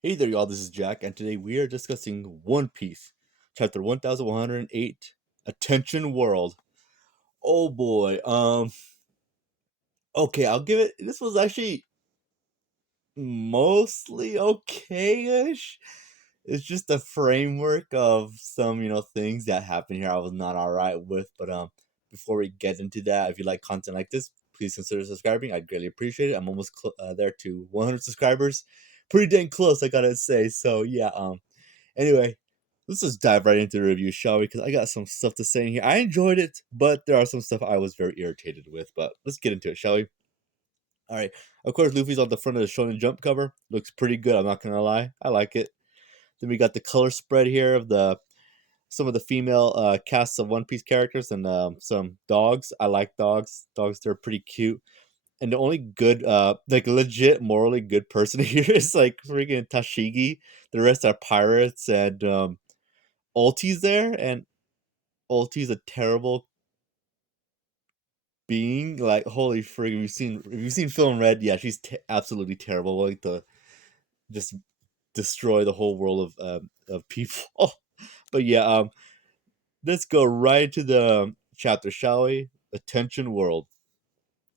Hey there, y'all. This is Jack, and today we are discussing One Piece, chapter 1108, Attention World. Oh boy. Okay, I'll give it. This was actually mostly okay-ish. It's just the framework of some, things that happen here I was not alright with. But before we get into that, if you like content like this, please consider subscribing. I'd greatly appreciate it. I'm almost there to 100 subscribers. Pretty dang close, I gotta say. So yeah. Anyway, let's just dive right into the review, shall we? Because I got some stuff to say in here. I enjoyed it, but there are some stuff I was very irritated with. But let's get into it, shall we? All right. Of course, Luffy's on the front of the Shonen Jump cover. Looks pretty good. I'm not gonna lie. I like it. Then we got the color spread here of the some of the female casts of One Piece characters and some dogs. I like dogs. Dogs, they're pretty cute. And the only good, like legit morally good person here is like freaking Tashigi. The rest are pirates and Ulti's there, and Ulti's a terrible being. Like, holy frig! Have you seen Film Red? Yeah, she's absolutely terrible. Like to just destroy the whole world of people. But yeah, let's go right to the chapter, shall we? Attention World.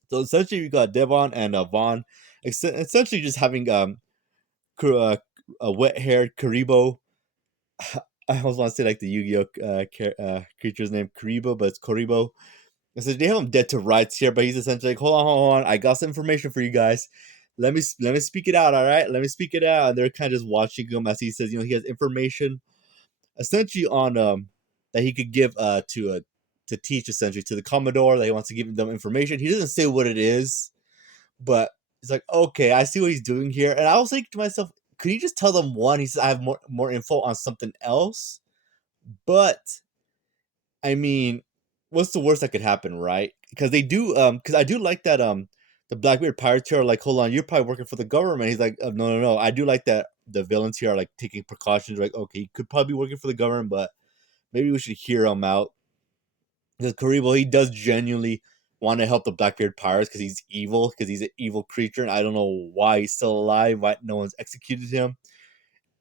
So essentially, we got Devon and Vaughn, essentially just having a wet-haired Karibo. I almost want to say like the Yu-Gi-Oh creature's name Karibo, but it's Koribo. I said they have him dead to rights here, but he's essentially like, hold on, I got some information for you guys. Let me speak it out, all right? Let me speak it out. And they're kind of just watching him as he says, he has information essentially on that he could give to teach essentially to the Commodore that he wants to give them information. He doesn't say what it is, but it's like, okay, I see what he's doing here. And I was thinking to myself, could he just tell them one? He says I have more info on something else, but I mean, what's the worst that could happen, right? Because they do, because I do like that, the Blackbeard pirates here are like, hold on, you're probably working for the government. He's like, no, no, no. I do like that the villains here are like taking precautions, like, okay, he could probably be working for the government, but maybe we should hear him out. Because Karibo, he does genuinely want to help the Blackbeard pirates because he's evil, because he's an evil creature, and I don't know why he's still alive, why no one's executed him.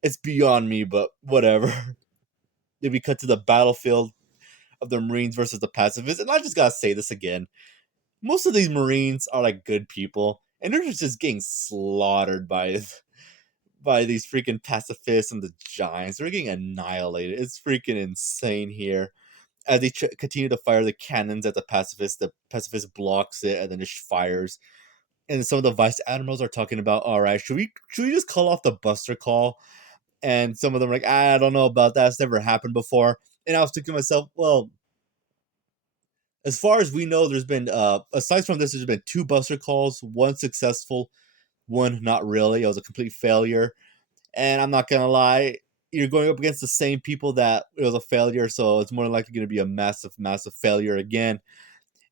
It's beyond me, but whatever. Then we cut to the battlefield of the Marines versus the pacifists. And I just gotta say this again. Most of these Marines are like good people, and they're just getting slaughtered by these freaking pacifists and the giants. They're getting annihilated. It's freaking insane here. As they continue to fire the cannons at the pacifist blocks it and then just fires. And some of the vice admirals are talking about, all right, should we just call off the Buster call? And some of them are like, I don't know about that. It's never happened before. And I was thinking to myself, well, as far as we know, there's been aside from this, there's been two Buster calls, one successful, one not really. It was a complete failure. And I'm not gonna lie, you're going up against the same people that it was a failure, so it's more than likely going to be a massive, massive failure again.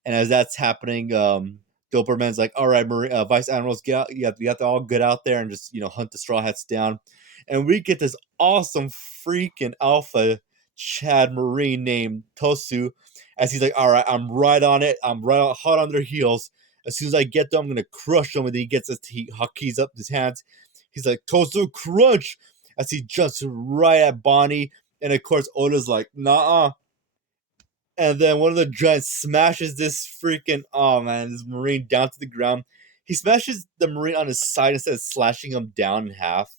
And as that's happening, Doberman's like, "All right, Vice Admirals, get out. You have to all get out there and just hunt the Straw Hats down." And we get this awesome freaking alpha Chad Marine named Tosu, as he's like, "All right, I'm right on it. I'm right hot on their heels. As soon as I get them, I'm gonna crush them." And he gets his hotkeys up his hands. He's like, "Tosu, crunch!" As he jumps right at Bonnie, and of course Oda's like, "Nah." And then one of the giants smashes this freaking, oh man, this marine down to the ground. He smashes the marine on his side instead of slashing him down in half.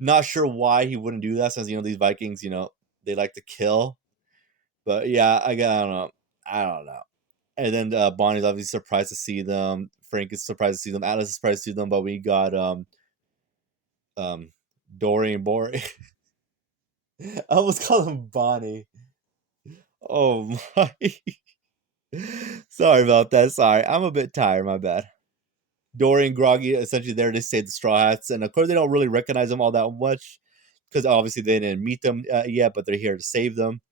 Not sure why he wouldn't do that, since these Vikings, they like to kill. But yeah, I don't know. I don't know. And then Bonnie's obviously surprised to see them. Frank is surprised to see them. Alice is surprised to see them. But we got um Dory and Bori. I almost call him Bonnie. Oh my. Sorry about that. Sorry, I'm a bit tired. My bad. Dory and Groggy essentially there to save the Straw Hats, and of course they don't really recognize them all that much because obviously they didn't meet them yet, but they're here to save them.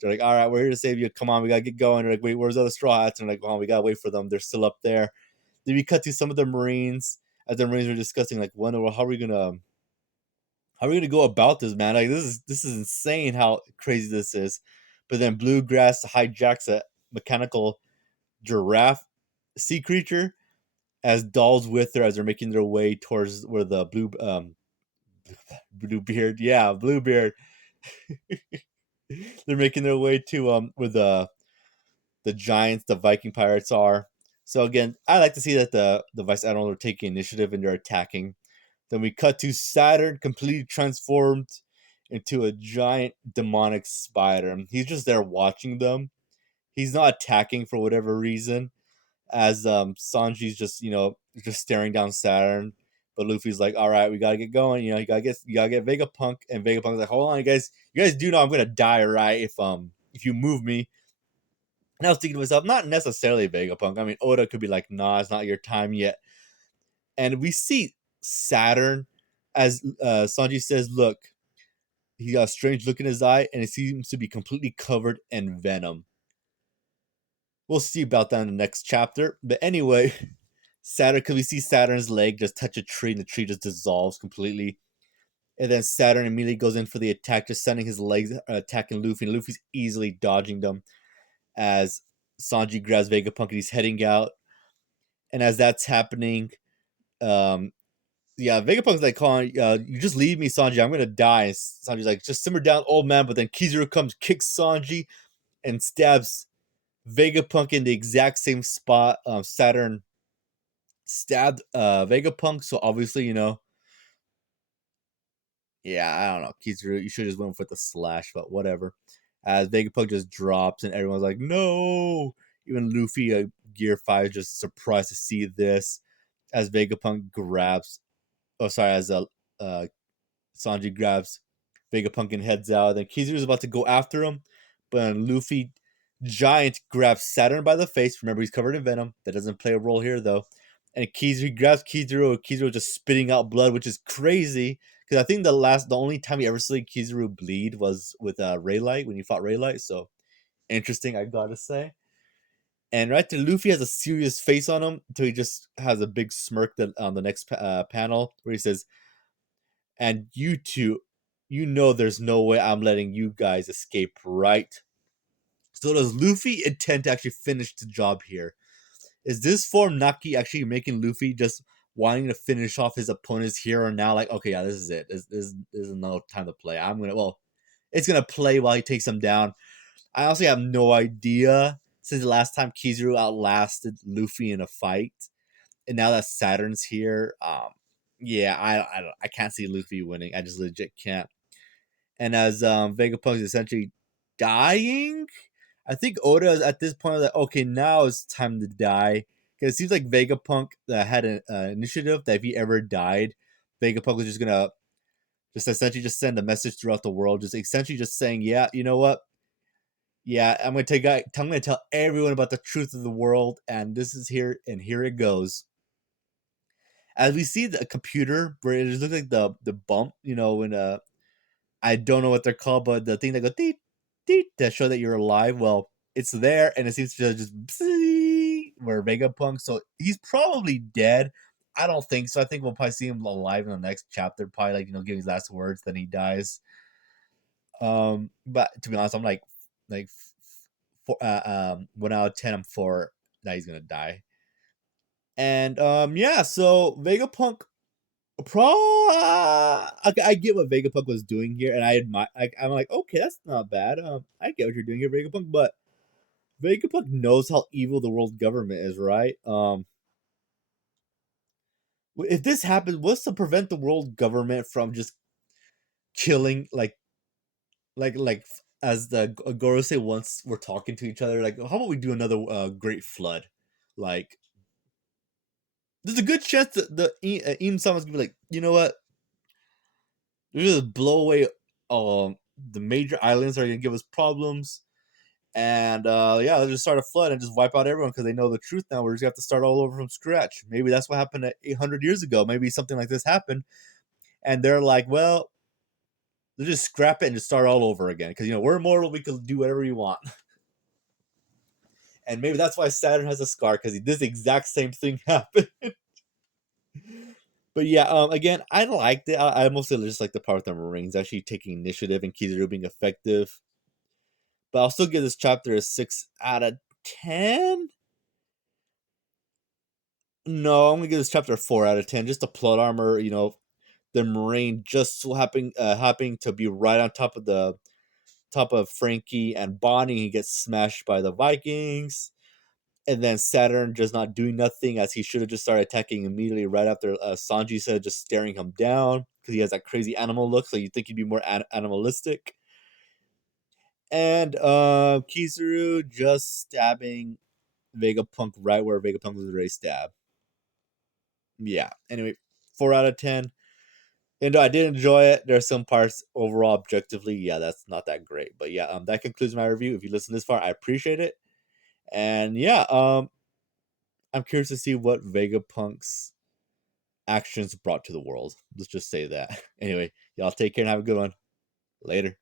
They're like, "All right, we're here to save you. Come on, we gotta get going." They're like, "Wait, where's the other Straw Hats?" And they're like, "Oh, we gotta wait for them. They're still up there." Then we cut to some of the Marines as the Marines are discussing, like, "When or how are we gonna go about this, man? Like, this is insane. How crazy this is." But then Bluegrass hijacks a mechanical giraffe sea creature, as dolls with her as they're making their way towards where the Bluebeard, yeah, Bluebeard. They're making their way to where the giants, the Viking pirates are. So again, I like to see that the Vice Admiral are taking initiative and they're attacking. Then we cut to Saturn, completely transformed into a giant demonic spider. He's just there watching them. He's not attacking for whatever reason. As Sanji's just just staring down Saturn, but Luffy's like, "All right, we gotta get going. You gotta get Vegapunk." And Vegapunk's like, "Hold on, you guys do know I'm gonna die, right? If you move me." And I was thinking to myself, not necessarily Vegapunk. I mean, Oda could be like, "Nah, it's not your time yet." And we see Saturn as Sanji says, "Look, he got a strange look in his eye, and it seems to be completely covered in venom." We'll see about that in the next chapter. But anyway, Saturn, because we see Saturn's leg just touch a tree, and the tree just dissolves completely. And then Saturn immediately goes in for the attack, just sending his legs attacking Luffy, and Luffy's easily dodging them as Sanji grabs Vegapunk and he's heading out. And as that's happening, um, yeah, Vegapunk's like calling, "You just leave me, Sanji. I'm gonna die." And Sanji's like, "Just simmer down, old man." But then Kizaru comes, kicks Sanji, and stabs Vegapunk in the exact same spot Saturn stabbed Vegapunk. So obviously, yeah, I don't know, Kizaru, you should have just went with the slash, but whatever. As Vegapunk just drops, and everyone's like, "No!" Even Luffy, Gear 5, is just surprised to see this. As Vegapunk grabs, oh sorry, as uh, Sanji grabs Vegapunk and heads out. Then Kizaru's about to go after him, but then Luffy Giant grabs Saturn by the face. Remember, he's covered in venom. That doesn't play a role here, though. And Kizaru grabs Kizaru. Kizaru just spitting out blood, which is crazy. Because I think the only time we ever see Kizaru bleed was with Raylight, when he fought Raylight. So, interesting, I gotta say. And right there, Luffy has a serious face on him until he just has a big smirk on the next panel where he says, "And you two, there's no way I'm letting you guys escape, right?" So does Luffy intend to actually finish the job here? Is this form Naki actually making Luffy just wanting to finish off his opponents here or now? Like, okay, yeah, this is it. This is no time to play. It's gonna play while he takes him down. I honestly have no idea since the last time Kizaru outlasted Luffy in a fight, and now that Saturn's here, yeah, I can't see Luffy winning. I just legit can't. And as Vegapunk is essentially dying, I think Oda is at this point like, okay, now it's time to die. Because it seems like Vegapunk had an initiative that if he ever died, Vegapunk was just gonna just essentially just send a message throughout the world, just essentially just saying, yeah, you know what? Yeah, I'm gonna tell everyone about the truth of the world, and this is here, and here it goes. As we see the computer where it just looks like the bump, when I don't know what they're called, but the thing that go deet deet that show that you're alive. Well, it's there, and it seems to just where Vegapunk. So he's probably dead. I don't think so. I think we'll probably see him alive in the next chapter. Probably like giving his last words, then he dies. But to be honest, I'm like 1 out of 10. I'm for that he's gonna die. And yeah. So Vegapunk I get what Vegapunk was doing here, and I admire. I'm like, okay, that's not bad. I get what you're doing here, Vegapunk, but Vegapunk knows how evil the world government is, right? If this happens, what's to prevent the world government from just killing, like as the Gorosei once were talking to each other, like, how about we do another great flood? Like, there's a good chance that the Im-sama's gonna be like, you know what? We just blow away the major islands that are gonna give us problems, and yeah, they'll just start a flood and just wipe out everyone because they know the truth now. We're just gonna have to start all over from scratch. Maybe that's what happened 800 years ago. Maybe something like this happened, and they're like, well, they'll just scrap it and just start all over again because we're immortal. We can do whatever we want, and maybe that's why Saturn has a scar because this exact same thing happened. But yeah, again, I liked it. I mostly just like the part with the Marines actually taking initiative and Kizaru being effective. But I'll still give this chapter a 6 out of 10. No, I'm gonna give this chapter 4 out of 10. Just the plot armor, the Marine just so happening to be right on top of Frankie and Bonnie. He gets smashed by the Vikings, and then Saturn just not doing nothing as he should have just started attacking immediately right after Sanji said, just staring him down because he has that crazy animal look. So you think he'd be more animalistic. And Kizaru just stabbing Vegapunk right where Vegapunk was already stabbed. Yeah. Anyway, 4 out of 10. And I did enjoy it. There are some parts overall, objectively, yeah, that's not that great. But yeah, that concludes my review. If you listen this far, I appreciate it. And yeah, I'm curious to see what Vegapunk's actions brought to the world. Let's just say that. Anyway, y'all take care and have a good one. Later.